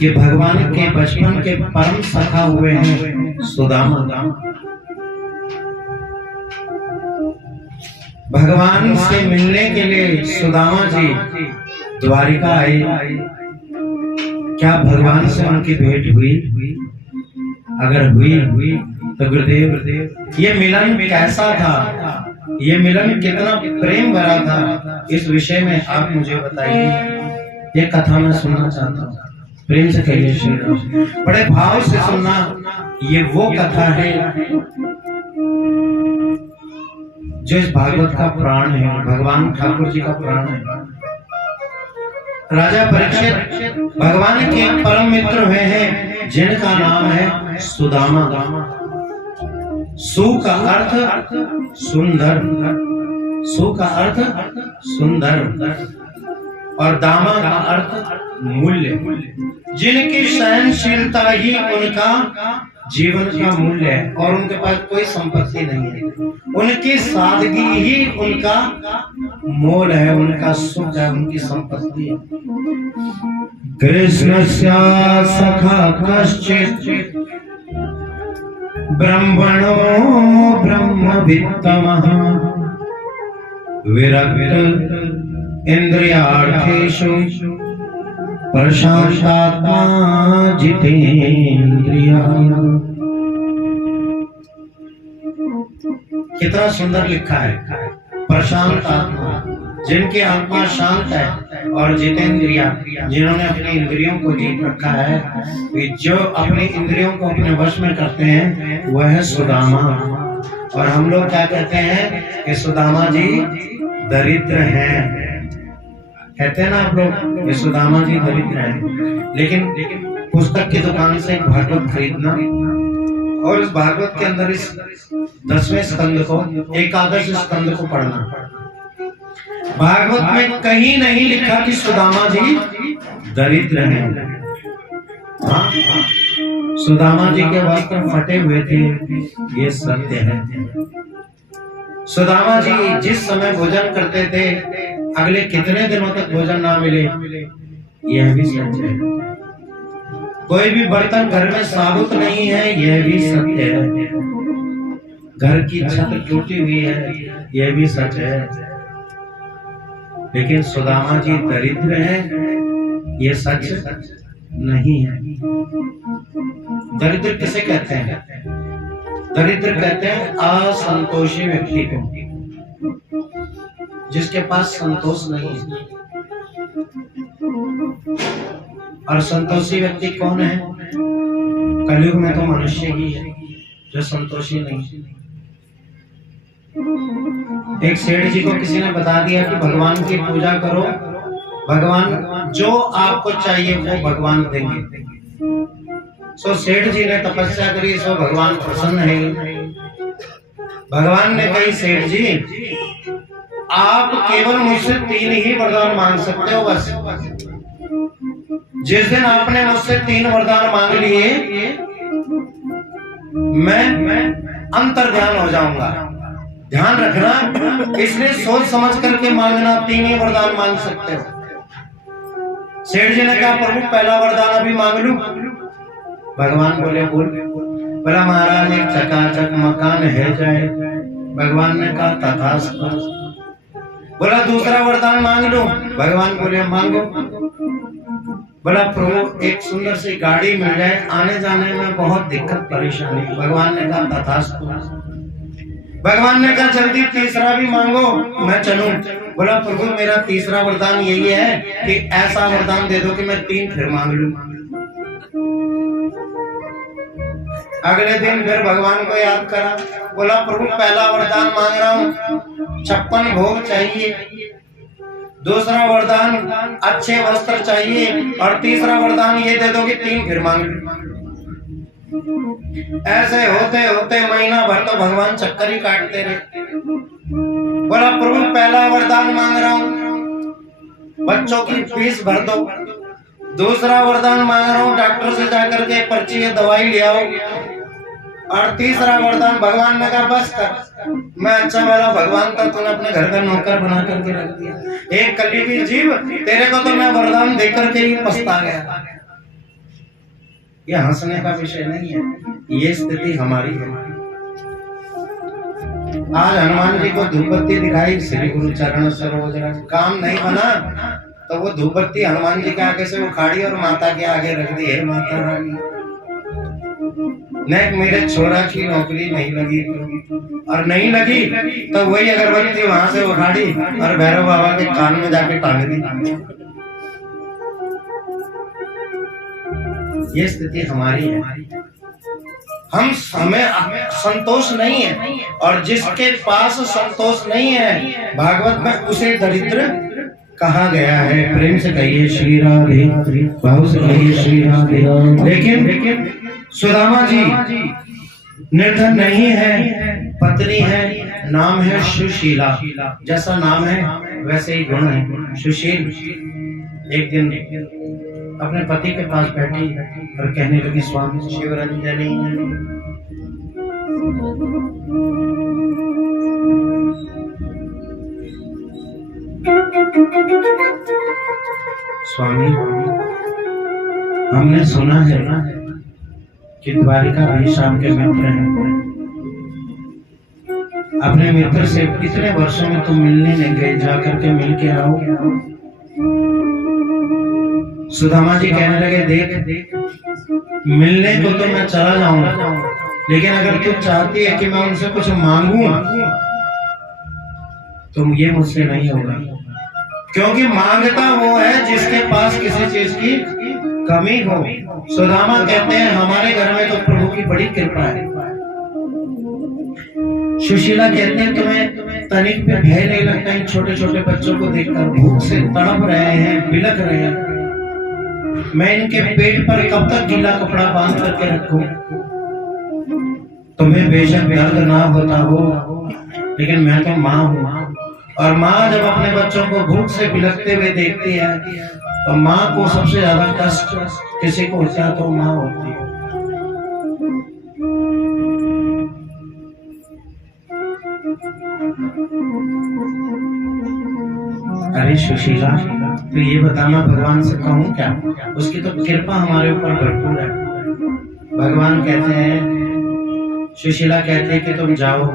कि भगवान के बचपन के परम सखा हुए हैं सुदामा। भगवान से मिलने के लिए सुदामा जी द्वारिका आए। क्या भगवान से उनकी भेंट हुई? अगर हुई तो गुरुदेव ये मिलन कैसा था, ये मिलन कितना प्रेम भरा था, इस विषय में आप मुझे बताइए। ये कथा मैं सुनना चाहता हूँ। प्रेम से कहिए श्री राम। बड़े भाव से सुनना। ये वो कथा है जो इस भागवत का प्राण है, भगवान ठाकुर जी का प्राण है। राजा परीक्षित भगवान के परम मित्र हुए हैं जिनका नाम है सुदामा। सु का अर्थ सुंदर, सु का अर्थ सुंदर और दामा का अर्थ मूल्य। जिनकी सहनशीलता ही उनका जीवन का मूल्य है और उनके पास कोई संपत्ति नहीं है। उनकी सादगी ही उनका मोल है, उनका सुख है, उनकी संपत्ति है। कृष्णस्य सखा कश्चित् ब्रह्मणो ब्रह्मवित्तमः विरक्त इंद्रियार्थेषु प्रशांतात्मा जितेन्द्रियः। कितना सुंदर लिखा है। प्रशांत आत्मा, जिनकी आत्मा शांत है, और जितेंद्रिया, जिन्होंने अपनी इंद्रियों को जीत रखा है। जो अपनी इंद्रियों को अपने वश में करते हैं वह है सुदामा। और हम लोग क्या कहते हैं कि सुदामा जी दरिद्र हैं। कहते हैं ना आप लोग, ये सुदामा जी दरिद्र हैं। लेकिन पुस्तक की दुकान से एक भागवत खरीदना और इस भागवत के अंदर इस 10वें स्कंद को, एकादश स्कंद को पढ़ना। भागवत में कहीं नहीं लिखा कि सुदामा जी दरिद्र हैं। हाँ, सुदामा जी के वस्त्र फटे हुए थे, ये सत्य है। सुदामा जी जिस समय भोजन करते थे अगले कितने दिनों तक भोजन ना मिले, यह भी सच है। कोई भी बर्तन घर में साबुत नहीं है, यह भी सत्य है। घर की छत टूटी हुई है, यह भी सच है। लेकिन सुदामा जी दरिद्र हैं, यह सच नहीं है। दरिद्र किसे कहते हैं? दरिद्र कहते हैं असंतोषी व्यक्ति को, जिसके पास संतोष नहीं है। और संतोषी व्यक्ति कौन है? कलयुग में तो मनुष्य ही है जो संतोषी नहीं है। एक सेठ जी को किसी ने बता दिया कि भगवान की पूजा करो, भगवान जो आपको चाहिए वो भगवान देंगे। सो सेठ जी ने तपस्या करी, सो भगवान प्रसन्न है। भगवान ने कही, सेठ जी आप केवल मुझसे 3 ही वरदान मांग सकते हो बस। जिस दिन आपने मुझसे 3 वरदान मांग लिए, मैं अंतर ध्यान हो जाऊंगा। ध्यान रखना, इसलिए सोच समझ करके मांगना। 3 ही वरदान मांग सकते हो। सेठ जी ने कहा, प्रभु पहला वरदान अभी मांग लूं? भगवान बोले, बोल। बोला, महाराज एक चकाचक मकान है जाए। भगवान ने कहा, तथास्तु। बोला, दूसरा वरदान मांग लो? भगवान बोले, मांगो। बोला, प्रभु एक सुंदर सी गाड़ी मिल जाए, आने जाने में बहुत दिक्कत परेशानी। भगवान ने कहा, तथास्तु। भगवान ने कहा, जल्दी तीसरा भी मांगो, मैं चलूं। बोला, प्रभु मेरा तीसरा वरदान यही है कि ऐसा वरदान दे दो कि मैं 3 फिर मांग लूं। अगले दिन फिर भगवान को याद करा। बोला, प्रभु पहला वरदान मांग रहा हूँ, 56 भोग चाहिए। दूसरा वरदान अच्छे वस्त्र चाहिए। और तीसरा वरदान ये दे दो कि 3 फिर मांग लूं। ऐसे होते होते महीना भर तो भगवान चक्कर ही काटते रहे। बोला, प्रभु पहला वरदान मांग रहा हूँ, बच्चों की फीस भर दो। दूसरा वरदान मांग रहा हूँ, डॉक्टर से जाकर के पर्ची या दवाई ले आओ। और तीसरा वरदान भगवान ने कहा बस कर, मैं अच्छा वाला भगवान का तूने अपने घर का नौकर बना करके रख दिया। एक कलयुगी जीव, तेरे को तो मैं वरदान देकर के ही पछता गया। ये हंसने का विषय नहीं है, ये स्थिति हमारी है। आज हनुमान जी को धूपबत्ती दिखाई, श्री गुरु चरण सरोज रज, काम नहीं बना तो वो धूपबत्ती हनुमान जी के आगे से उखाड़ी और माता के आगे रख दी। हे माता रानी, नहीं मेरे छोरा की नौकरी नहीं लगी, और नहीं लगी तो वही अगरबत्ती वहां से उखाड़ी और भैरव बाबा के कान में जाके टांग दी। ये स्थिति हमारी है। हमें संतोष नहीं है, और जिसके पास संतोष नहीं है भागवत में उसे दरिद्र कहा गया है। प्रेम से कहिए श्री राधे, भाव से कहिए श्री राधे। लेकिन सुदामा जी निर्धन नहीं है, पत्नी है, नाम है सुशीला। जैसा नाम है वैसे ही गुण है, सुशील। एक दिन अपने पति के पास बैठी और कहने लगी, स्वामी शिवरंजनी स्वामी, हमने सुना है कि द्वारिका भी शाम के मित्र हैं। अपने मित्र से कितने वर्षों में तुम मिलने नहीं गए, जाकर के मिल के आओ। सुदामा जी कहने लगे, देख मिलने को तो मैं चला जाऊंगा, लेकिन अगर तू चाहती है कि मैं उनसे कुछ मांगू तो ये मुझसे नहीं होगा, क्योंकि मांगता वो है जिसके पास किसी चीज की कमी हो। सुदामा कहते हैं, हमारे घर में तो प्रभु की बड़ी कृपा है। सुशीला कहते हैं, तुम्हें तनिक पे भय नहीं लगता इन छोटे छोटे बच्चों को देखकर? भूख से तड़प रहे हैं, बिलख रहे हैं, मैं इनके पेट पर कब तक गीला कपड़ा बांध करके रखूं? तुम्हें बेशक दर्द ना होता हो, लेकिन मैं तो माँ हूँ, और माँ जब अपने बच्चों को भूख से बिलखते हुए देखती है तो माँ को सबसे ज्यादा कष्ट किसी को होता है तो माँ होती है। अरे सुशीला, तो ये बताना भगवान से कहूँ क्या? उसकी तो कृपा हमारे ऊपर भरपूर है। भगवान कहते हैं, सुशीला कहते हैं कि तुम जाओ।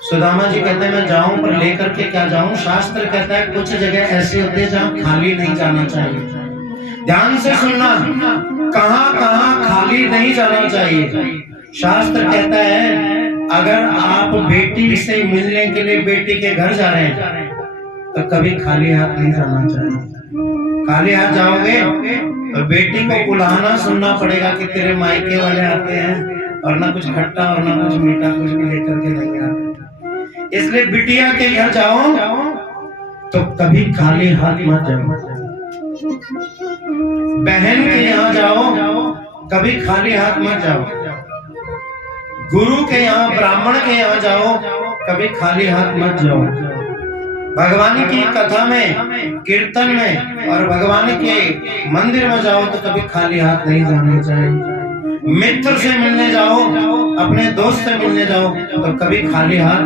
सुदामा जी कहते हैं, मैं जाऊं पर लेकर के क्या जाऊं? शास्त्र कहता है कुछ जगह ऐसी होती है जहाँ खाली नहीं जाना चाहिए। ध्यान से सुनना, कहाँ कहाँ खाली नहीं जाना चाहिए। शास्त्र कहता है, अगर आप बेटी से मिलने के लिए बेटी के घर जा रहे हैं तो कभी खाली हाथ नहीं जाना चाहिए। खाली हाथ जाओगे तो बेटी को बुलाना सुनना पड़ेगा कि तेरे मायके वाले आते हैं, और ना कुछ खट्टा और ना कुछ मीठा कुछ भी लेकर के नहीं आते। इसलिए बिटिया के घर जाओ तो कभी खाली हाथ मत जाओ। बहन के यहाँ जाओ कभी खाली हाथ मत जाओ। गुरु के यहाँ, ब्राह्मण के यहाँ जाओ कभी खाली हाथ मत जाओ। भगवान की कथा में, कीर्तन में और भगवान के मंदिर में जाओ तो कभी खाली हाथ नहीं जाना चाहिए। मित्र से मिलने जाओ, अपने दोस्त से मिलने जाओ तो कभी खाली हाथ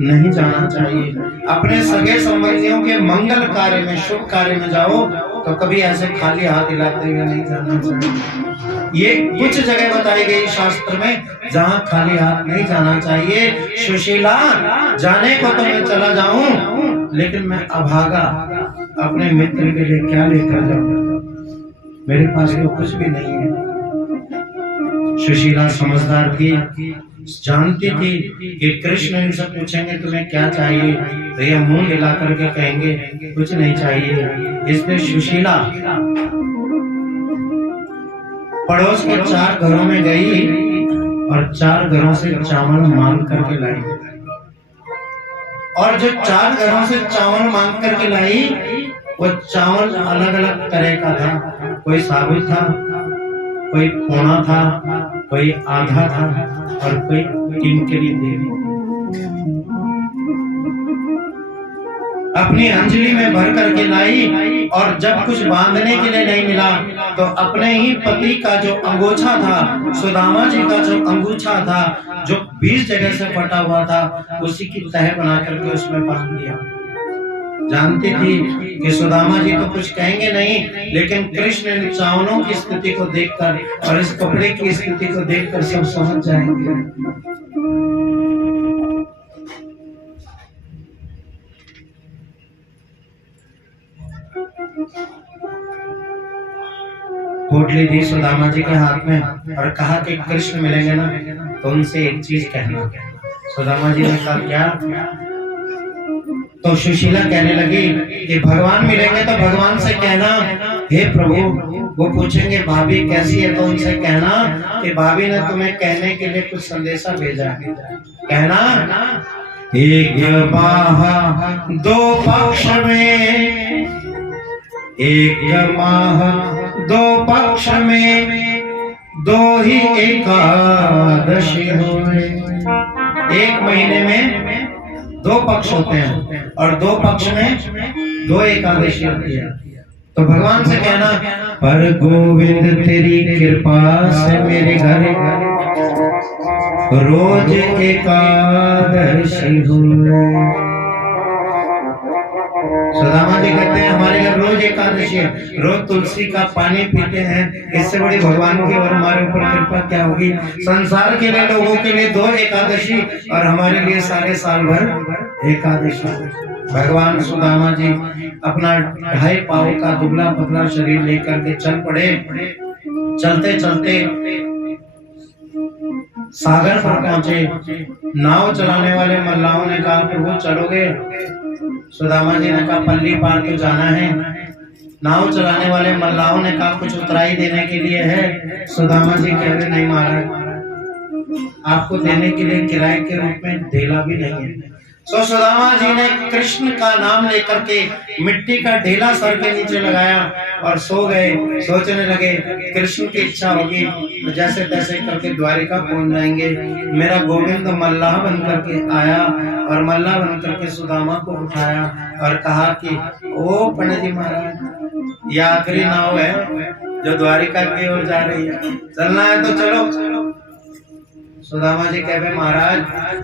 नहीं जाना चाहिए। अपने सगे संबंधियों के मंगल कार्य में, शुभ कार्य में जाओ तो कभी ऐसे खाली हाथ हिलाते हुए नहीं जाना चाहिए। ये कुछ जगह बताई गई शास्त्र में जहाँ खाली हाथ नहीं जाना चाहिए। सुशीला, जाने को तो मैं चला जाऊं, लेकिन मैं अभागा अपने मित्र के लिए क्या लेकर जाऊं? मेरे पास तो कुछ भी नहीं है। सुशीला समझदार थी, जानती थी कि कृष्ण इनसे पूछेंगे तुम्हें क्या चाहिए तो ये मुंह हिला करके कहेंगे कुछ नहीं चाहिए। इसलिए सुशीला पड़ोस के 4 घरों में गई और 4 घरों से चावल मांग करके लाई। और जो 4 घरों से चावल मांग करके लाई, वो चावल अलग अलग तरह का था। कोई साबुत था, कोई पौना था, कोई आधा था और कोई किनकरी देवी। अपनी अंजलि में भर करके लाई, और जब कुछ बांधने के लिए नहीं मिला तो अपने ही पति का जो अंगूछा था, सुदामा जी का जो अंगूछा था, जो 20 जगह से फटा हुआ था, उसी की तह बना करके उसमें बांध दिया। जानती थी कि सुदामा जी तो कुछ कहेंगे नहीं, लेकिन कृष्ण ने चावलों की स्थिति को देखकर और इस कपड़े की स्थिति को देखकर सब समझ जाएंगे। पोटली दी सुदामा जी के हाथ में और कहा कि कृष्ण मिलेंगे ना तो उनसे एक चीज कहना। सुदामा जी ने कहा क्या? तो सुशीला कहने लगी कि भगवान मिलेंगे तो भगवान से कहना, हे प्रभु, वो पूछेंगे भाभी कैसी है, तो उनसे कहना कि भाभी ने तुम्हें कहने के लिए कुछ संदेशा भेजा। कहना, एक माह दो पक्ष में, एक माह दो पक्ष में, दो ही एकादशी हुए। एक महीने में 2 पक्ष होते हैं और 2 पक्ष में 2 एकादशी होती है। तो भगवान से कहना, पर गोविंद तेरी कृपा से मेरे घर रोज एकादशी हुए। सुदामा जी कहते हैं हमारे घर रोज एकादशी है, रोज तुलसी का पानी पीते हैं, इससे बड़ी भगवान की और हमारे ऊपर कृपा क्या होगी। संसार के लिए लोगों के लिए 2 एकादशी और हमारे लिए सारे साल भर एकादशी। भगवान सुदामा जी अपना 2.5 पाव का दुबला पतला शरीर लेकर के चल पड़े। चलते चलते सागर पर पहुंचे। नाव चलाने वाले मल्लाहों ने कहा, प्रभु चलोगे? सुदामा जी ने कहा, पल्ली पार तो जाना है। नाव चलाने वाले मल्लाहों ने कहा, कुछ उतराई देने के लिए है? सुदामा जी कह रहे, नहीं महाराज, आपको देने के लिए किराए के रूप में ढेला भी नहीं है। सो सुदामा जी ने कृष्ण का नाम लेकर के मिट्टी का ढेला सर के नीचे लगाया और सो गए। सोचने लगे कृष्ण की इच्छा होगी तो जैसे तैसे करके द्वारिका पहुंच जाएंगे। मेरा गोविंद मल्लाह बन करके आया और मल्लाह बन करके सुदामा को उठाया और कहा कि ओ पंडित जी महाराज, ये आखिरी नाव है जो द्वारिका की ओर जा रही है, चलना है तो चलो। सुदामा जी कहते, महाराज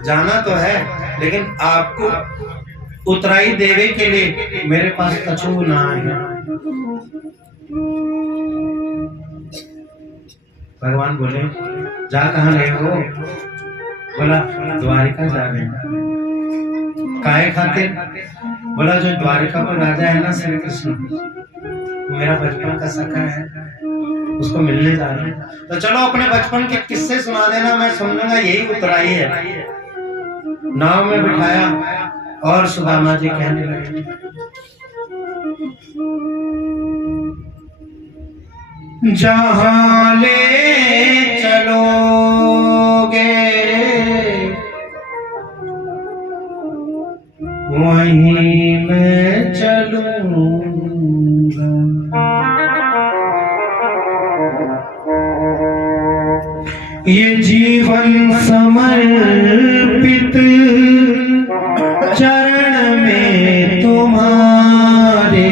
जाना तो है, लेकिन आपको उतराई देवे के लिए मेरे पास कछु ना है। भगवान बोले, जा कहाँ रहे हो? बोला, द्वारिका जा रहे हैं। काहे खातिर? बोला, जो द्वारिका पर राजा है ना श्री कृष्ण, मेरा बचपन का सखा है, उसको मिलने जा रहे हैं। तो चलो अपने बचपन के किस्से सुना देना, मैं सुन लूंगा, यही उतराई है। नाव में बिठाया और सुदामा जी कहने लगे, जहां ले चलोगे वहीं मैं चलूंगा। ये जीवन समर्पित चरण में तुम्हारे,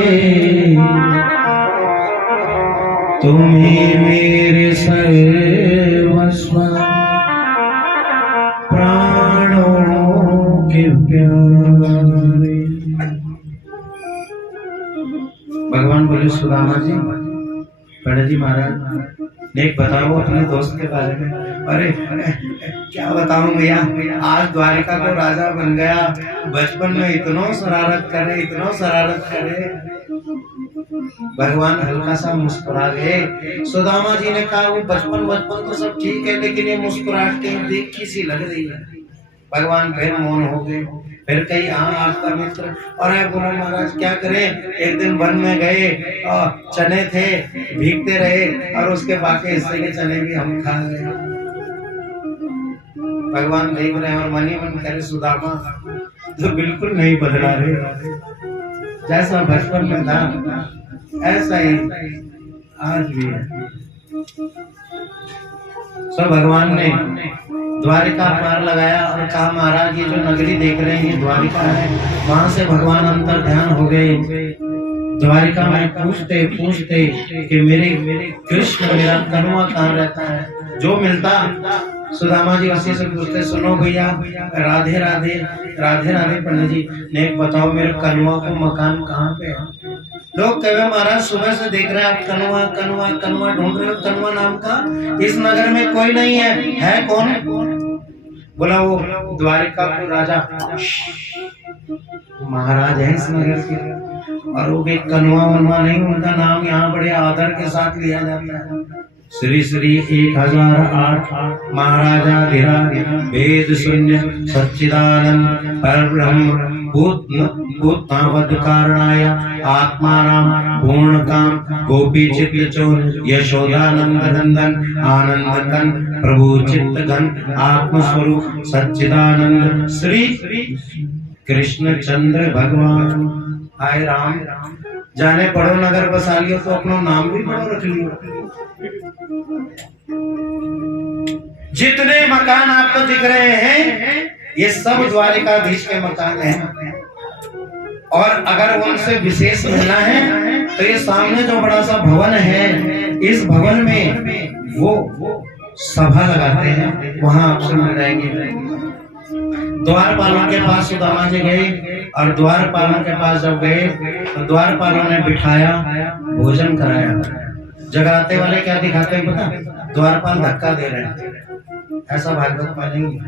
तुम्हें मेरे सर्वस्व प्राणों के प्यारे। भगवान बोले, सुदामा जी, पंडित जी महाराज, एक बताओ अपने दोस्त के बारे में। अरे क्या बताऊं भैया, आज द्वारिका को राजा बन गया, बचपन में इतना शरारत करे, इतना शरारत करे। भगवान हल्का सा मुस्कुरा गए। सुदामा जी ने कहा, वो बचपन तो सब ठीक है, लेकिन ये मुस्कुराहट देख सी लग रही है। भगवान फिर मौन हो गए। फिर कही, हाँ आपका मित्र। और बोला, महाराज क्या करें, एक दिन वन में गए और चने थे, भीगते रहे और उसके बाकी हिस्से के चने भी हम खा गए। भगवान देख रहे हैं और मन ही मन करे, सुदामा तो बिल्कुल नहीं बदला रहे, जैसा बचपन में था ऐसा ही आज भी है। सब भगवान ने द्वारिका पार लगाया और कहा महाराज ये जो नगरी देख रहे हैं ये द्वारिका है। वहां से भगवान अंतर ध्यान हो गए। द्वारिका में पूछते पूछते कि मेरे कृष्ण मेरा कन्वा कहाँ रहता है। जो मिलता सुदामा जी उसी से पूछते, सुनो भैया राधे राधे राधे राधे पंडित जी ने बताओ मेरे कन्वा को मकान कहाँ पे है। लोग कहे महाराज सुबह से देख रहे हैं आप कन्वा कन्वा कन्वा ढूंढ रहे हो, कन्वा नाम का इस नगर में कोई नहीं है कौन? बोला वो द्वारिका को राजा महाराज है इस नगर के, और वो भी कन्वा वनवा नहीं, उनका नाम यहाँ बड़े आदर के साथ लिया जाता है। श्री श्री 1008 महाराजा धीराज वेद शून्य सच्चिदानंद परब्रह्म भूतावद कारणाय आत्माराम पूर्ण काम गोपी चित्त चोर यशोदानंद नंदन आनंद कन प्रभु चित्त घन आत्मस्वरूप सच्चिदानंद श्री कृष्ण चंद्र भगवान। हाय राम जाने पढ़ो नगर बसा लियो तो अपना नाम भी पढ़ो रख लियो। जितने मकान आपको दिख रहे हैं ये सब द्वारिकाधीश के मकान हैं, और अगर उनसे विशेष मिलना है तो ये सामने जो बड़ा सा भवन है इस भवन में वो सभा लगाते हैं, वहां आपसे मिल जाएंगे। द्वारपालों के पास सुदामा जी गए और द्वारपालों के पास जब गए तो द्वारपालों ने बिठाया भोजन कराया। जगराते वाले क्या दिखाते हैं पता? द्वारपाल धक्का दे रहे हैं, ऐसा भागवत में नहीं है।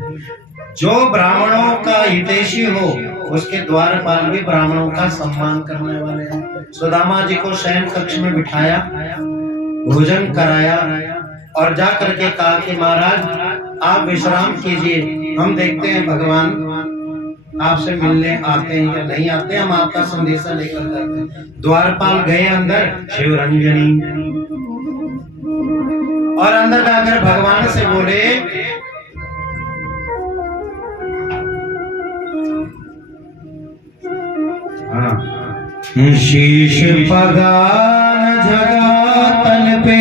जो ब्राह्मणों का हितैषी हो उसके द्वारपाल भी ब्राह्मणों का सम्मान करने वाले हैं। सुदामा जी को शयन कक्ष में बिठाया, भोजन कराया और जा करके कहा कि महाराज आप विश्राम कीजिए, हम देखते हैं भगवान आपसे मिलने आते हैं या नहीं आते, हम आपका संदेशा लेकर करते हैं। द्वारपाल गए अंदर शिवरंजनी, और अंदर जाकर भगवान से बोले शीश पगान जगातन पे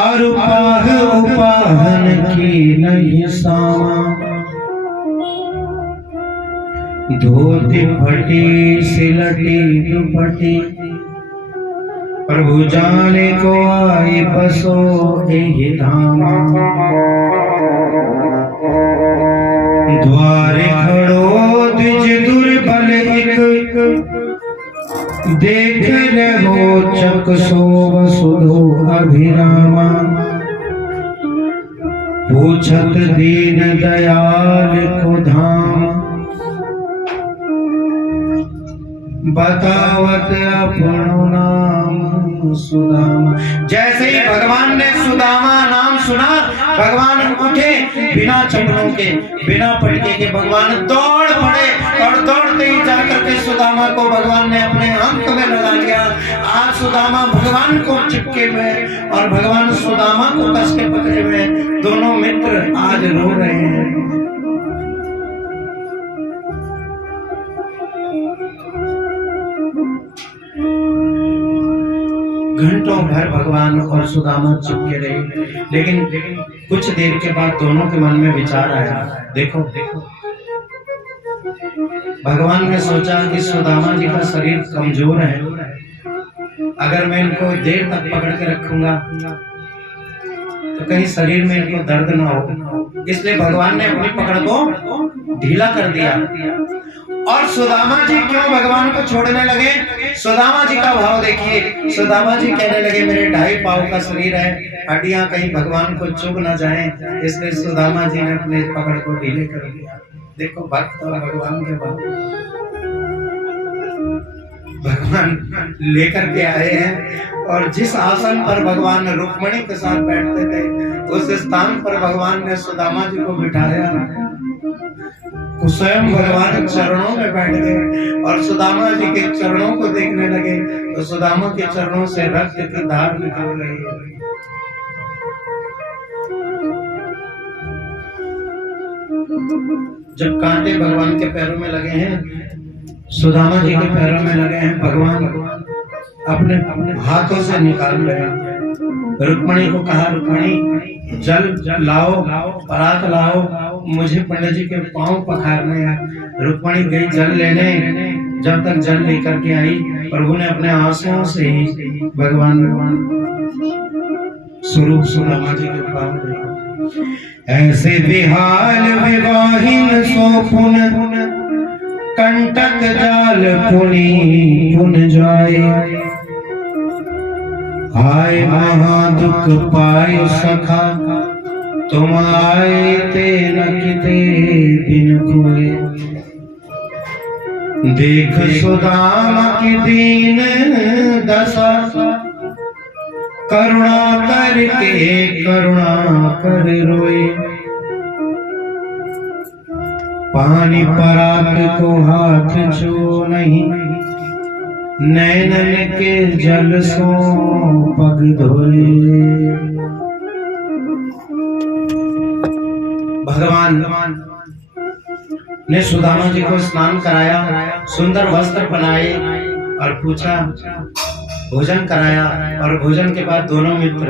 और उपाहन की नहीं सामा, धोती फटी सिलटी दुपटी प्रभु जाने को आई बसो यही धामा। द्वारे खड़ो द्विज दुर्बल एक देख रहो चक सो वसुधो अभिरामा, पूछत दीन दयाल को धाम, बतावत अपनो नाम सुदामा। जैसे ही भगवान ने सुदामा नाम सुना भगवान उठे, बिना चप्पलों के बिना पटके के भगवान दौड़ पड़े, और दौड़ते ही जाकर के सुदामा को भगवान ने अपने अंक में लगा लिया। आज सुदामा भगवान को चिपके हुए और भगवान सुदामा को कस के पकड़े हुए, दोनों मित्र आज रो रहे हैं। घंटों भर भगवान और सुदामा चिपके रहे, लेकिन कुछ देर के बाद दोनों के मन में विचार आया। देखो भगवान ने सोचा कि सुदामा जी का शरीर कमजोर है, अगर मैं इनको देर तक पकड़ के रखूंगा तो कहीं शरीर में इनको दर्द ना हो, इसलिए भगवान ने अपनी पकड़ को ढीला कर दिया। और सुदामा जी क्यों भगवान को छोड़ने लगे? सुदामा जी का भाव देखिए। सुदामा जी कहने लगे मेरे 2.5 पाव का शरीर है, हड्डियां कहीं भगवान को चुभ ना जाए, इसलिए सुदामा जी ने अपने पकड़ को ढीले कर दिया। देखो भक्त और भगवान के भाव। भगवान लेकर के आए हैं, और जिस आसन पर भगवान रुक्मणी के साथ बैठते थे उस स्थान पर भगवान ने सुदामा जी को बिठाया। स्वयं भगवान चरणों में बैठ गए और सुदामा जी के चरणों को देखने लगे तो सुदामा के चरणों से रक्त की धार निकल रही है। जब कांटे भगवान के पैरों में लगे हैं, सुदामा जी के पैरों में लगे हैं, भगवान अपने हाथों से निकाल रहे हैं। रुक्मणी को कहा, रुक्मणी जल लाओ, परात लाओ, मुझे पंडित जी के पांव पखारने हैं। रुक्मणी गई जल लेने, जब तक जल लेकर के आई, प्रभु ने अपने आंसुओं से ही भगवान स्वरूप सुदामा जी के पांव देखा। ऐसे बेहाल विवाहिन सो पुन, कंटक जाल पुनि पुन जाए। हाय महा दुख पायो सखा, तुम आए ते न किते बिन कोय। देख सुदामा की दीन दशा, करुणा करके करुणा कर रोए। पानी परात को हाथ छो नहीं, नैनन के जल सो पग धोए। भगवान ने सुदामा जी को स्नान कराया, सुंदर वस्त्र बनाए और पूछा, भोजन कराया। और भोजन के बाद दोनों मित्र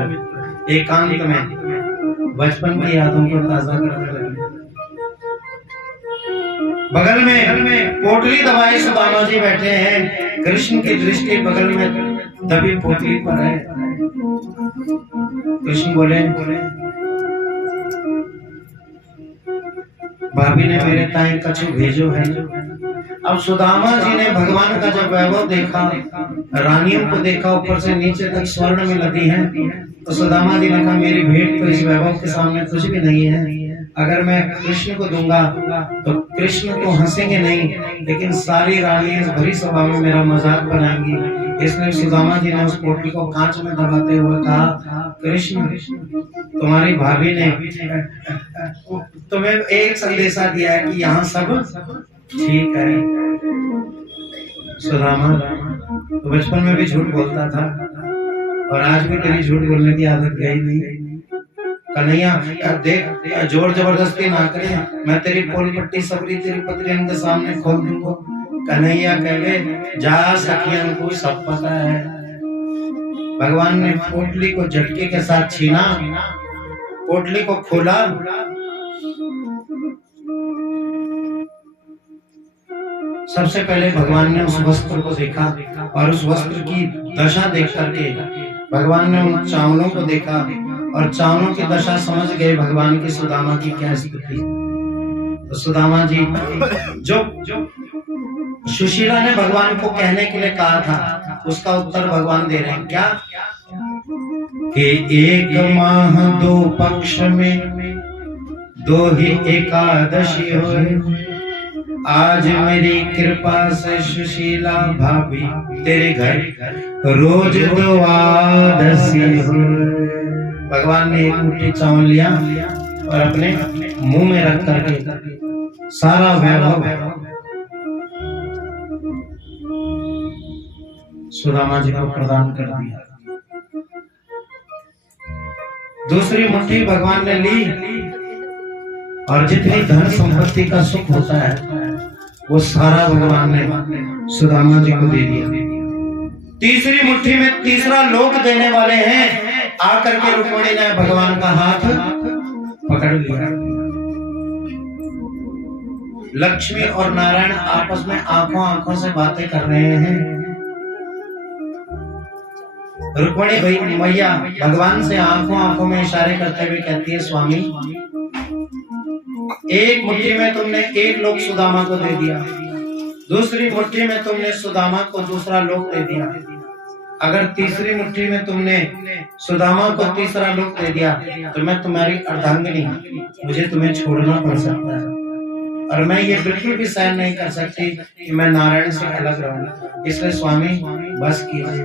एकांत में बचपन की यादों को ताजा करने लगे। बगल में पोटली दबाए सुदामा जी बैठे हैं, कृष्ण की दृष्टि बगल में दबी पोटली पर है। कृष्ण बोले, भाभी ने मेरे ताई कछु भेजो है। अब सुदामा जी ने भगवान का जब वैभव देखा, रानियों को देखा, ऊपर से नीचे तक स्वर्ण में लदी है, तो सुदामा जी ने कहा, मेरी भेंट तो इस वैभव के सामने कुछ भी नहीं है। अगर मैं कृष्ण को दूंगा तो कृष्ण तो हंसेंगे नहीं, लेकिन सारी रानियां भरी सभा में मेरा मजाक बनाएंगी। इसलिए सुदामा जी ने उस पोटली को कांच में दबाते हुए कहा, कृष्ण, तुम्हारी भाभी ने तुम्हें एक संदेशा दिया है कि यहाँ सब ठीक है। सुदामा तो बचपन में भी झूठ बोलता था और आज भी तेरी झूठ बोलने की आदत गई नहीं। कन्हैया देख, जोर जबरदस्ती ना करें, मैं तेरी पोल पट्टी सबरी तेरी पत्रियन के सामने खोल दूंगा। कन्हैया कहे, जा सखियन को सब पता है। भगवान ने पोटली को झटके के साथ छीना, पोटली को खोला, सबसे पहले भगवान ने उस वस्त्र को देखा और उस वस्त्र की दशा देख करके भगवान ने उन चावलों को देखा और चावलों की दशा समझ गए भगवान की सुदामा की क्या स्थिति। तो सुदामा जी जो सुशीला ने भगवान को कहने के लिए कहा था, उसका उत्तर भगवान दे रहे हैं। क्या कि एक माह दो पक्ष में दो ही एकादशी हो, आज मेरी कृपा से सुशीला भाभी तेरे घर रोज द्वादशी हो। भगवान ने एक मुट्ठी चावल लिया और अपने मुंह में रख करके सारा वैभव सुदामा जी को प्रदान कर दिया। दूसरी मुट्ठी भगवान ने ली और जितनी धन संपत्ति का सुख होता है वो सारा भगवान ने सुदामा जी को दे दिया। तीसरी मुट्ठी में तीसरा लोक देने वाले हैं। आकर के रुक्मिणी ने भगवान का हाथ पकड़ लिया। लक्ष्मी और नारायण आपस में आंखों आंखों से बातें कर रहे हैं। रुक्मिणी भाई मैया भगवान से आंखों आंखों में इशारे करते हुए कहती है, स्वामी एक मुट्ठी में तुमने एक लोक सुदामा को दे दिया, दूसरी मुट्ठी में तुमने सुदामा को दूसरा लोक दे दिया। अगर तीसरी मुट्ठी में तुमने सुदामा को तीसरा लोक दे दिया तो मैं तुम्हारी अर्धांगिनी, मुझे तुम्हें छोड़ना पड़ सकता है और मैं ये बिल्कुल भी सहन नहीं कर सकती कि मैं नारायण से अलग रहूं। इसलिए स्वामी बस कीजिए,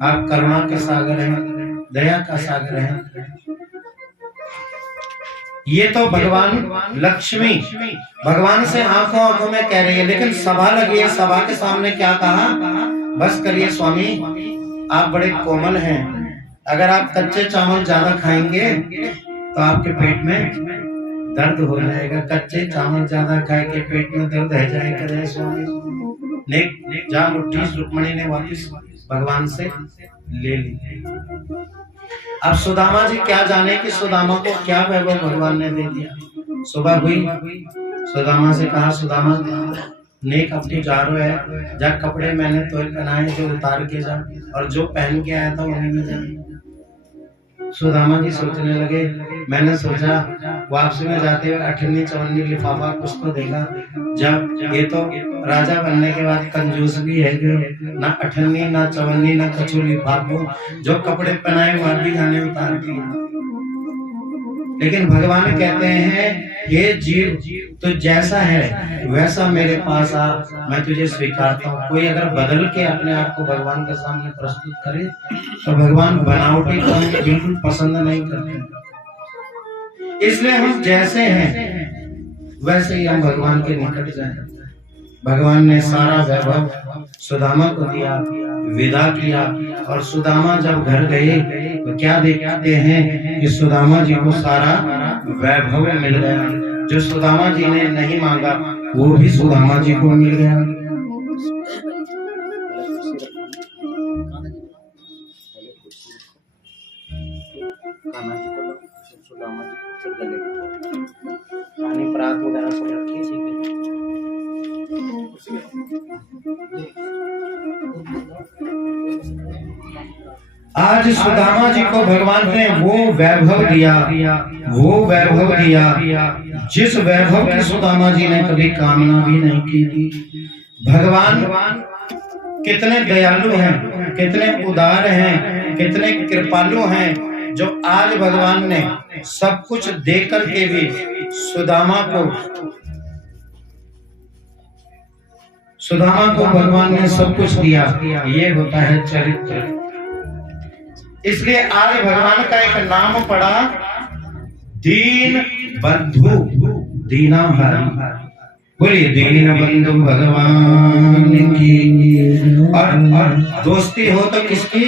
आप करुणा के सागर हैं, दया का सागर हैं। ये तो भगवान लक्ष्मी भगवान से आंखों आंखों में कह रही है, लेकिन सभा लगी है, सभा के सामने क्या कहा, बस करिए स्वामी, आप बड़े कोमल हैं, अगर आप कच्चे चावल ज्यादा खाएंगे तो आपके पेट में दर्द हो जाएगा। कच्चे चावल ज्यादा खाए के पेट में दर्द है जाएगा। स्वामी ने जा मुट्ठी रुक्मिणी ने वापस भगवान से ले ली। अब सुदामा जी क्या जाने कि सुदामा को क्या वैभव भगवान ने दे दिया। सुबह हुई, सुदामा से कहा, सुदामा नेक अपनी जारो है, जा कपड़े मैंने तो पहनाए जो उतार के जा, और जो पहन के आया था उन्हीं में जा। सुदामा जी सोचने लगे, मैंने सोचा वापसी में जाते हुए 18 54 लिफाफा कुछ तो देगा, जब ये तो राजा बनने के बाद कंजूस भी है, ना 18 ना 54 ना कछु लिफाफों, जो कपड़े पहनाए वो भी जाने उतार दिए। लेकिन भगवान कहते हैं, ये जीव तो जैसा है वैसा मेरे पास आ, मैं तुझे स्वीकारता हूँ। कोई अगर बदल के अपने आप को भगवान के सामने प्रस्तुत करे तो भगवान बनावटी को बिल्कुल पसंद नहीं करते। इसलिए हम जैसे हैं वैसे ही हम भगवान के निकट जाएं। भगवान ने सारा वैभव सुदामा को दिया, विदा किया, और सुदामा जब घर गए तो क्या देखते हैं कि सुदामा जी को सारा वैभव मिल गया। जो सुदामा जी ने नहीं मांगा वो भी सुदामा जी को मिल गया। पानी परात वगैरह सब रखिए। आज सुदामा जी को भगवान ने वो वैभव दिया जिस वैभव की सुदामा जी ने कभी कामना भी नहीं की थी। भगवान कितने दयालु हैं, कितने उदार हैं, कितने कृपालु हैं, जो आज भगवान ने सब कुछ देकर के भी सुदामा को भगवान ने सब कुछ दिया। ये होता है चरित्र। इसलिए आज भगवान का एक नाम पड़ा, दीन बंधु दीनाहारी। बोलिए दीन बंधु भगवान की। और दोस्ती हो तो किसकी?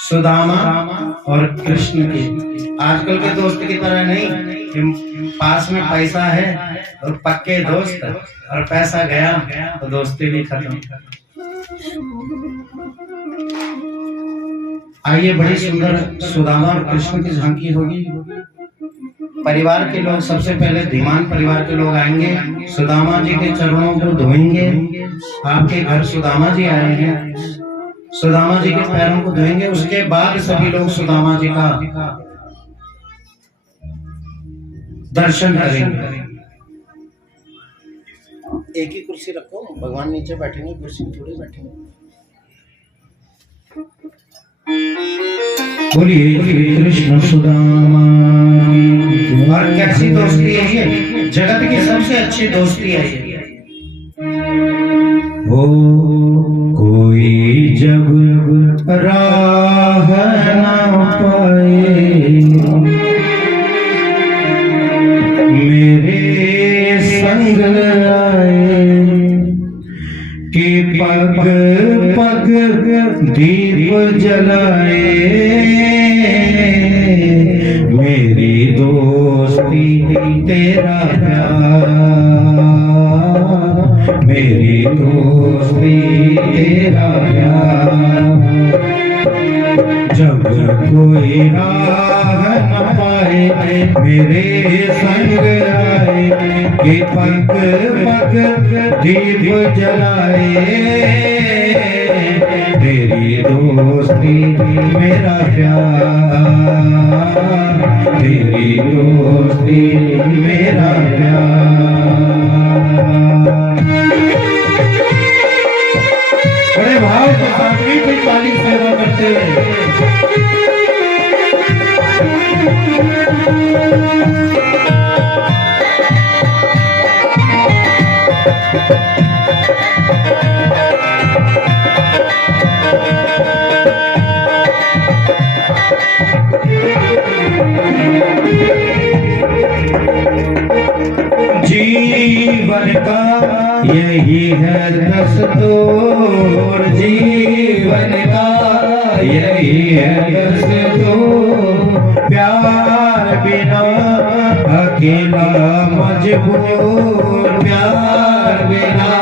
सुदामा और कृष्ण की। आजकल के दोस्त की तरह नहीं कि पास में पैसा है और पक्के दोस्त, और पैसा गया तो दोस्ती भी खत्म। आइए, बड़ी सुंदर सुदामा और कृष्ण की झांकी होगी। परिवार के लोग, सबसे पहले धीमान परिवार के लोग आएंगे, सुदामा जी के चरणों को धोएंगे। आपके घर सुदामा जी आए हैं, सुदामा जी के पैरों को धोएंगे। उसके बाद सभी लोग सुदामा जी का दर्शन करेंगे। एक ही कुर्सी रखो, भगवान नीचे बैठेंगे, कुर्सी में थोड़ी बैठेंगे। बोलिए कृष्ण सुदामा। और कैसी दोस्ती है ये? जगत की सबसे अच्छी दोस्ती है ये। हो कोई जब राह न पाए, मेरे संग आए, कि पग पग दीप जलाए, मेरी दोस्ती तेरा प्यार, मेरी दोस्ती तेरा प्यार। जब कोई राह न पाए, मेरे संग आए, कि पग पग दीप जलाए, तेरी दोस्ती मेरा प्यार, तेरी दोस्ती मेरा प्यार। बड़े भाव के साथ भी पानी सेवा करते हैं। जीवन का यही है दस्तूर, जीवन का यही है दस्तूर, प्यार बिना अकेला मजबूर, प्यार बिना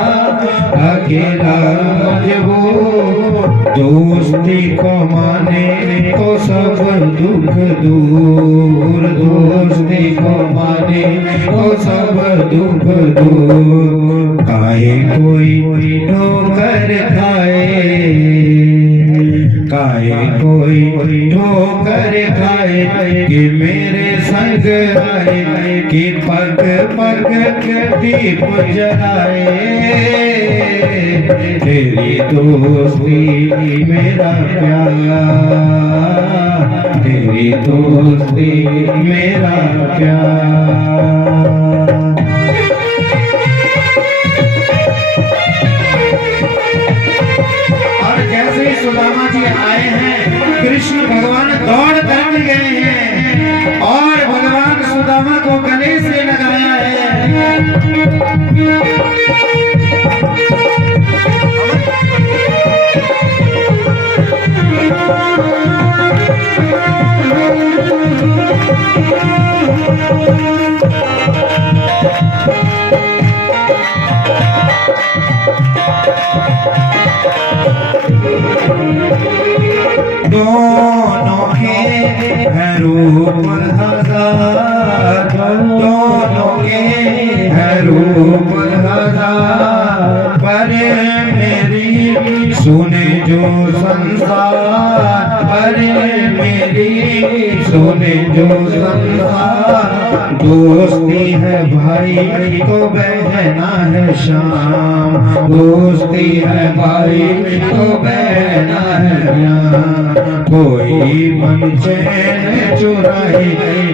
अकेला मजबूर, दोस्ती को माने तो सब दुख दूर, दोस्ती को माने तो सब दुख दूर। काहे कोई ठोकर खाए, काहे कोई ठोकर खाए कि मेरे संग आए, कि पग पग दीप जलाए। तेरी दोस्ती मेरा प्यार, तेरी दोस्ती मेरा प्यार। सुदामा जी आए हैं, कृष्ण भगवान दौड़ कर गए हैं और भगवान सुदामा को गले से लगाया है। दोनों के हैं रूप हजार, दोनों के हैं रूप हजार, पर मेरी सुने जो संसार, पर मेरी सुने जो संसार। दोस्ती है भाई तो बहना है शाम, दोस्ती है भाई तो बहना है शाम। कोई मन चैन चुराए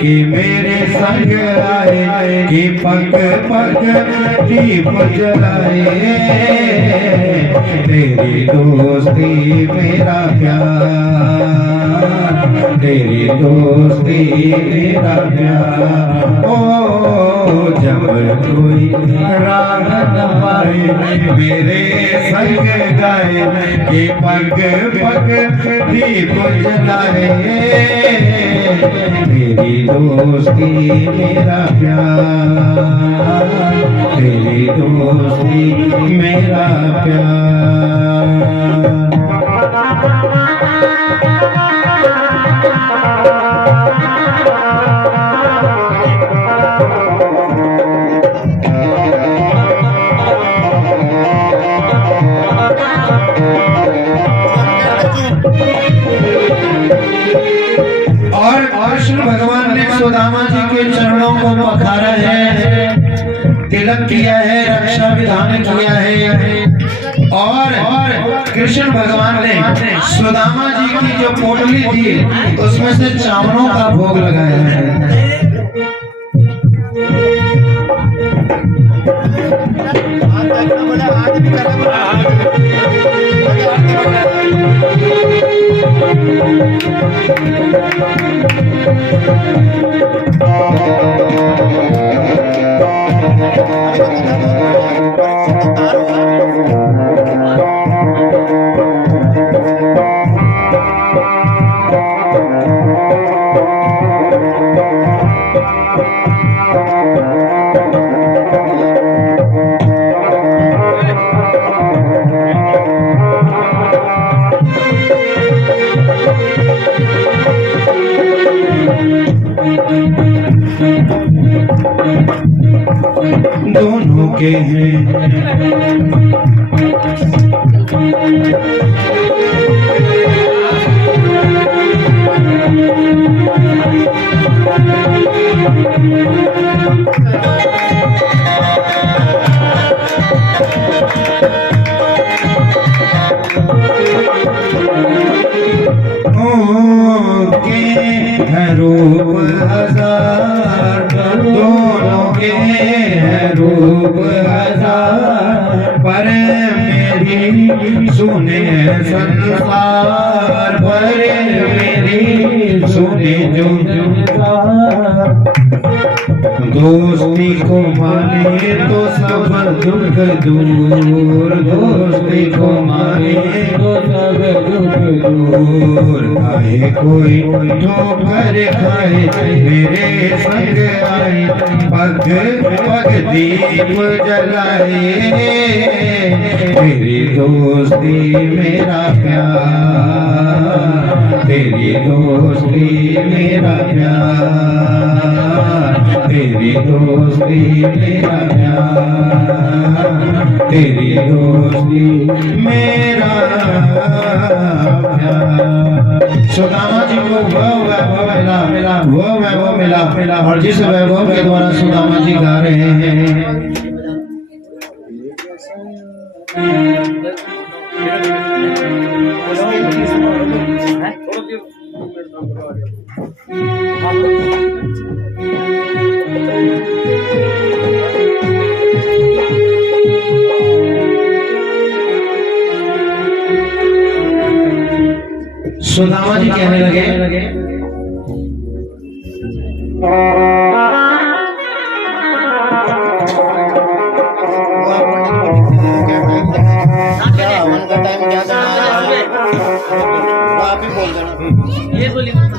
कि मेरे संग आए, कि पग पग दीप जलाए। तेरी दोस्ती मेरा प्यार, तेरी दोस्ती मेरा प्यार। ओ जब कोई राग पाए मेरे संग गाए, कि पग पग दीप जलाए। तेरी दोस्ती मेरा प्यार, तेरी दोस्ती मेरा प्यार। और कृष्ण भगवान ने सुदामा जी के चरणों को पखारा है, तिलक किया है, रक्षा विधान किया है। और कृष्ण भगवान ने सुदामा जी की जो पोटली थी उसमें से चावलों का भोग लगाया है। दोनों के हैं रूप हजार, दोनों के रूप हजार, पर मेरी सुने संसार, पर मेरी सुने जो संसार। दोस्ती को माने माने तो सब दुख दूर, दोस्ती को माने तो सब दुख दूर। खाए कोई ठोकर खाए मेरे संग आए, पग पग दीप जलाए, तेरी दोस्ती मेरा प्यार, तेरी दोस्ती मेरा प्यार, तेरी दोस्ती मेरा प्यार, तेरी दोस्ती मेरा प्यार। सुदामा जी को वो वैभव मिला, वो वैभव मिला, और जिस वैभव के द्वारा सुदामा जी गा रहे हैं। सुदामा जी कहने लगे, ये बोलिए बोल